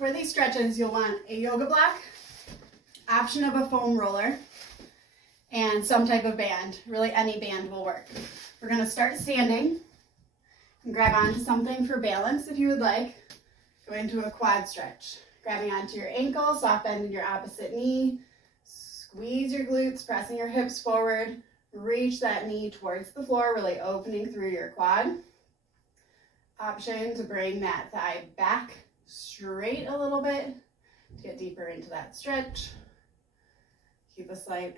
For these stretches, you'll want a yoga block, option of a foam roller, and some type of band. Really, any band will work. We're going to start standing. You can grab onto something for balance if you would like. Go into a quad stretch. Grabbing onto your ankle, soft bend in your opposite knee. Squeeze your glutes, pressing your hips forward. Reach that knee towards the floor, really opening through your quad. Option to bring that thigh back straight a little bit to get deeper into that stretch. Keep a slight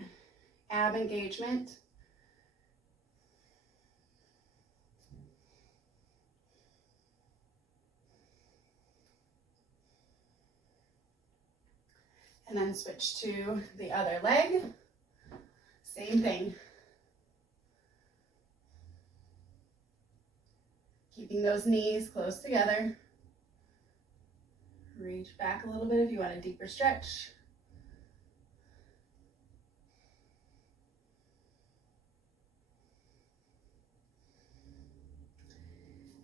ab engagement. And then switch to the other leg. Same thing. Keeping those knees close together. Reach back a little bit if you want a deeper stretch.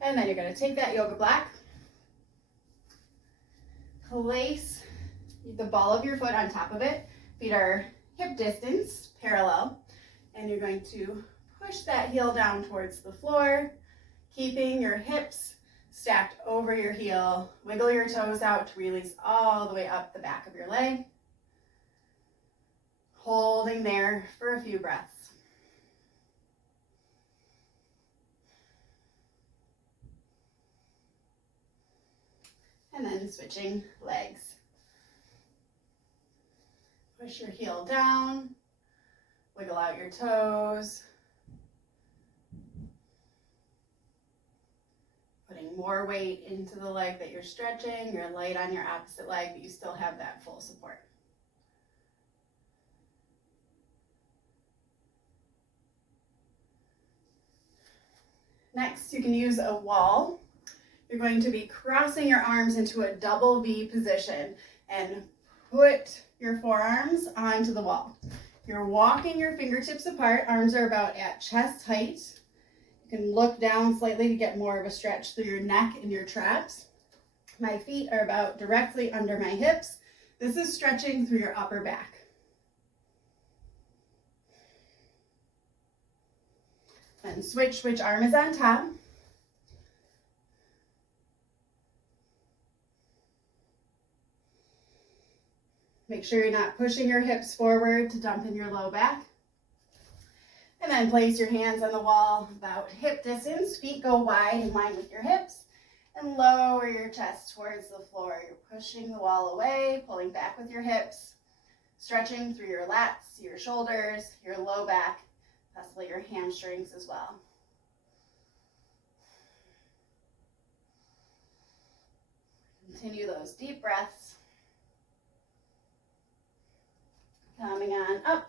And then you're going to take that yoga block, place the ball of your foot on top of it. Feet are hip distance, parallel. And you're going to push that heel down towards the floor, keeping your hips stacked over your heel. Wiggle your toes out to release all the way up the back of your leg. Holding there for a few breaths. And then switching legs. Push your heel down, wiggle out your toes. Putting more weight into the leg that you're stretching. You're light on your opposite leg, but you still have that full support. Next, you can use a wall. You're going to be crossing your arms into a double V position and put your forearms onto the wall. You're walking your fingertips apart. Arms are about at chest height. You can look down slightly to get more of a stretch through your neck and your traps. My feet are about directly under my hips. This is stretching through your upper back. And switch, which arm is on top. Make sure you're not pushing your hips forward to dump in your low back. And then place your hands on the wall about hip distance. Feet go wide in line with your hips. And lower your chest towards the floor. You're pushing the wall away, pulling back with your hips. Stretching through your lats, your shoulders, your low back, possibly your hamstrings as well. Continue those deep breaths. Coming on up.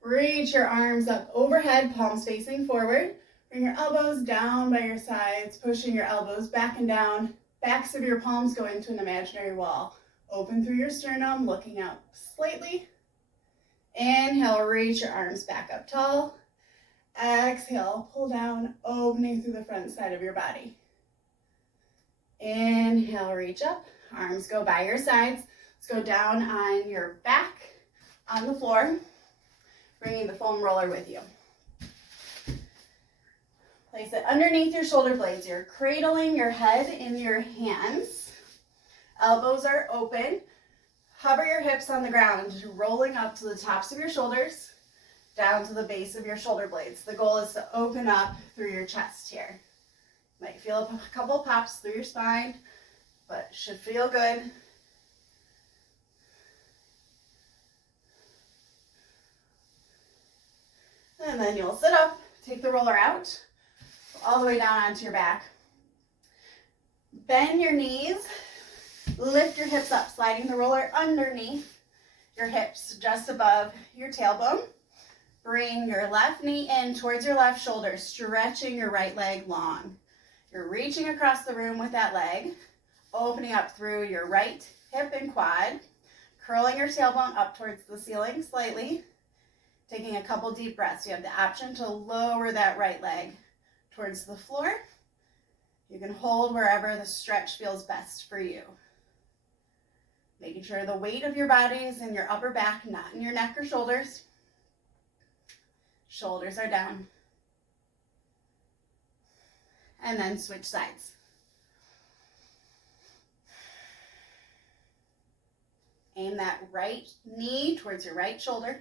Reach your arms up overhead, palms facing forward. Bring your elbows down by your sides, pushing your elbows back and down. Backs of your palms go into an imaginary wall. Open through your sternum, looking out slightly. Inhale, reach your arms back up tall. Exhale, pull down, opening through the front side of your body. Inhale, reach up. Arms go by your sides. Let's go down on your back on the floor, bringing the foam roller with you. Place it underneath your shoulder blades. You're cradling your head in your hands. Elbows are open. Hover your hips on the ground, just rolling up to the tops of your shoulders, down to the base of your shoulder blades. The goal is to open up through your chest here. Might feel a couple pops through your spine, but should feel good. And then you'll sit up, take the roller out, all the way down onto your back. Bend your knees, lift your hips up, sliding the roller underneath your hips, just above your tailbone. Bring your left knee in towards your left shoulder, stretching your right leg long. You're reaching across the room with that leg, opening up through your right hip and quad, curling your tailbone up towards the ceiling slightly. Taking a couple deep breaths. You have the option to lower that right leg towards the floor. You can hold wherever the stretch feels best for you. Making sure the weight of your body is in your upper back, not in your neck or shoulders. Shoulders are down. And then switch sides. Aim that right knee towards your right shoulder.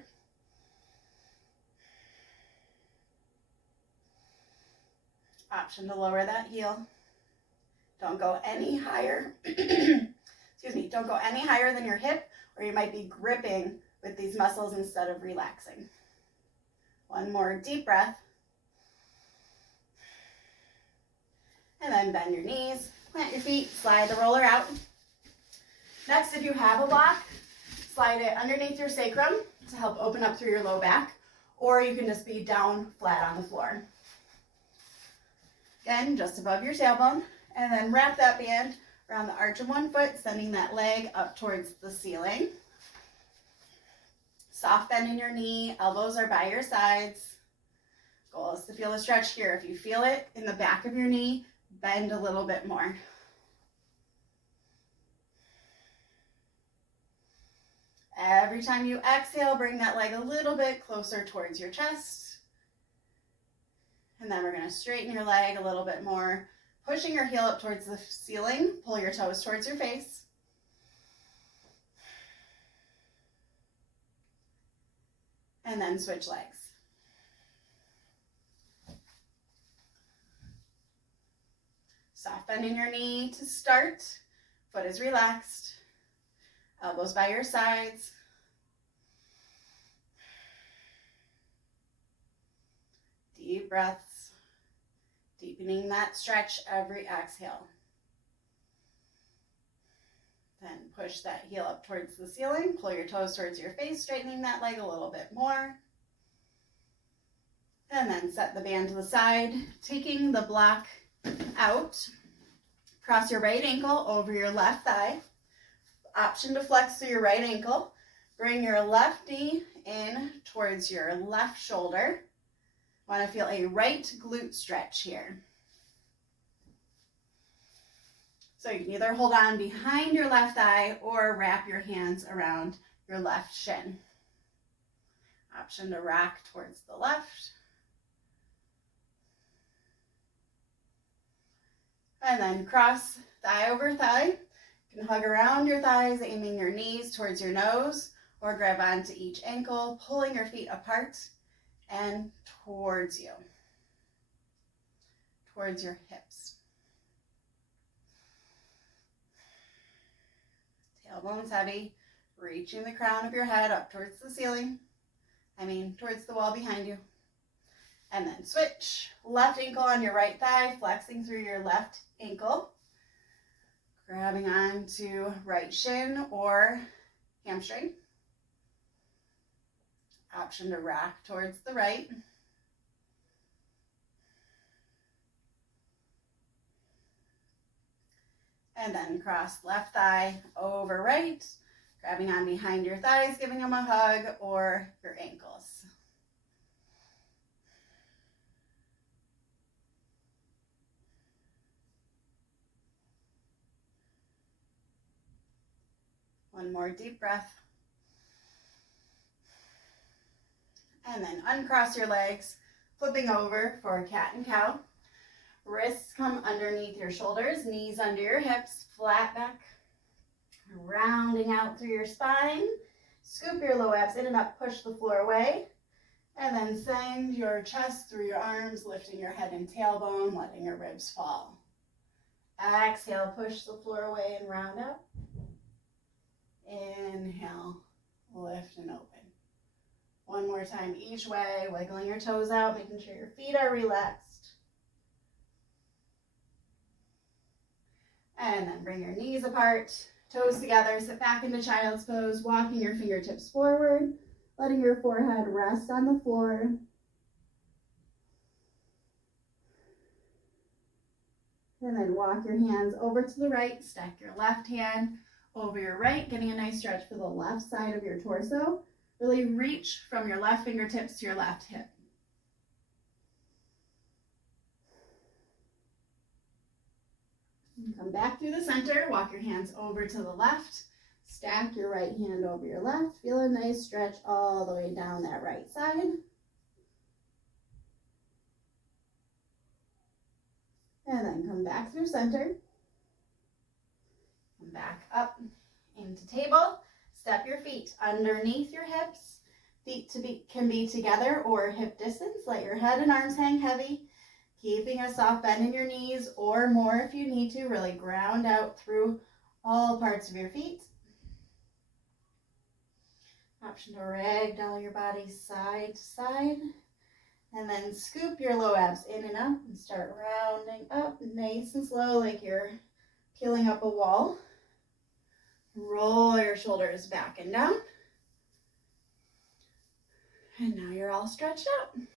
Option to lower that heel. Don't go any higher. Excuse me, don't go any higher than your hip, or you might be gripping with these muscles instead of relaxing. One more deep breath. And then bend your knees, plant your feet, slide the roller out. Next, if you have a block, slide it underneath your sacrum to help open up through your low back, or you can just be down flat on the floor. Again, just above your tailbone, and then wrap that band around the arch of one foot, sending that leg up towards the ceiling. Soft bend in your knee, elbows are by your sides. Goal is to feel a stretch here. If you feel it in the back of your knee, bend a little bit more. Every time you exhale, bring that leg a little bit closer towards your chest. And then we're going to straighten your leg a little bit more, pushing your heel up towards the ceiling. Pull your toes towards your face. And then switch legs. Soft bend in your knee to start. Foot is relaxed. Elbows by your sides. Deep breaths. Deepening that stretch every exhale. Then push that heel up towards the ceiling. Pull your toes towards your face, straightening that leg a little bit more. And then set the band to the side, taking the block out. Cross your right ankle over your left thigh. Option to flex through your right ankle. Bring your left knee in towards your left shoulder. Want to feel a right glute stretch here. So you can either hold on behind your left thigh or wrap your hands around your left shin. Option to rock towards the left. And then cross thigh over thigh. You can hug around your thighs, aiming your knees towards your nose, or grab onto each ankle, pulling your feet apart and towards you, towards your hips. Tailbone's heavy, reaching the crown of your head up towards the ceiling. Towards the wall behind you. And then switch. Left ankle on your right thigh, flexing through your left ankle. Grabbing onto right shin or hamstring. Option to rock towards the right. And then cross left thigh over right, grabbing on behind your thighs, giving them a hug, or your ankles. One more deep breath. And then uncross your legs, flipping over for a cat and cow. Wrists come underneath your shoulders, knees under your hips, flat back. Rounding out through your spine. Scoop your low abs in and up, push the floor away. And then send your chest through your arms, lifting your head and tailbone, letting your ribs fall. Exhale, push the floor away and round up. Inhale, lift and open. One more time each way, wiggling your toes out, making sure your feet are relaxed. And then bring your knees apart, toes together, sit back into child's pose, walking your fingertips forward, letting your forehead rest on the floor. And then walk your hands over to the right, stack your left hand over your right, getting a nice stretch for the left side of your torso. Really reach from your left fingertips to your left hip. And come back through the center, walk your hands over to the left, Stack your right hand over your left. Feel a nice stretch all the way down that right side. And then come back through center. Come back up into table. Step your feet underneath your hips. Feet can be together or hip distance. Let your head and arms hang heavy, keeping a soft bend in your knees or more if you need to. Really ground out through all parts of your feet. Option to ragdoll your body side to side. And then scoop your low abs in and up and start rounding up nice and slow like you're peeling up a wall. Roll your shoulders back and down. And now you're all stretched out.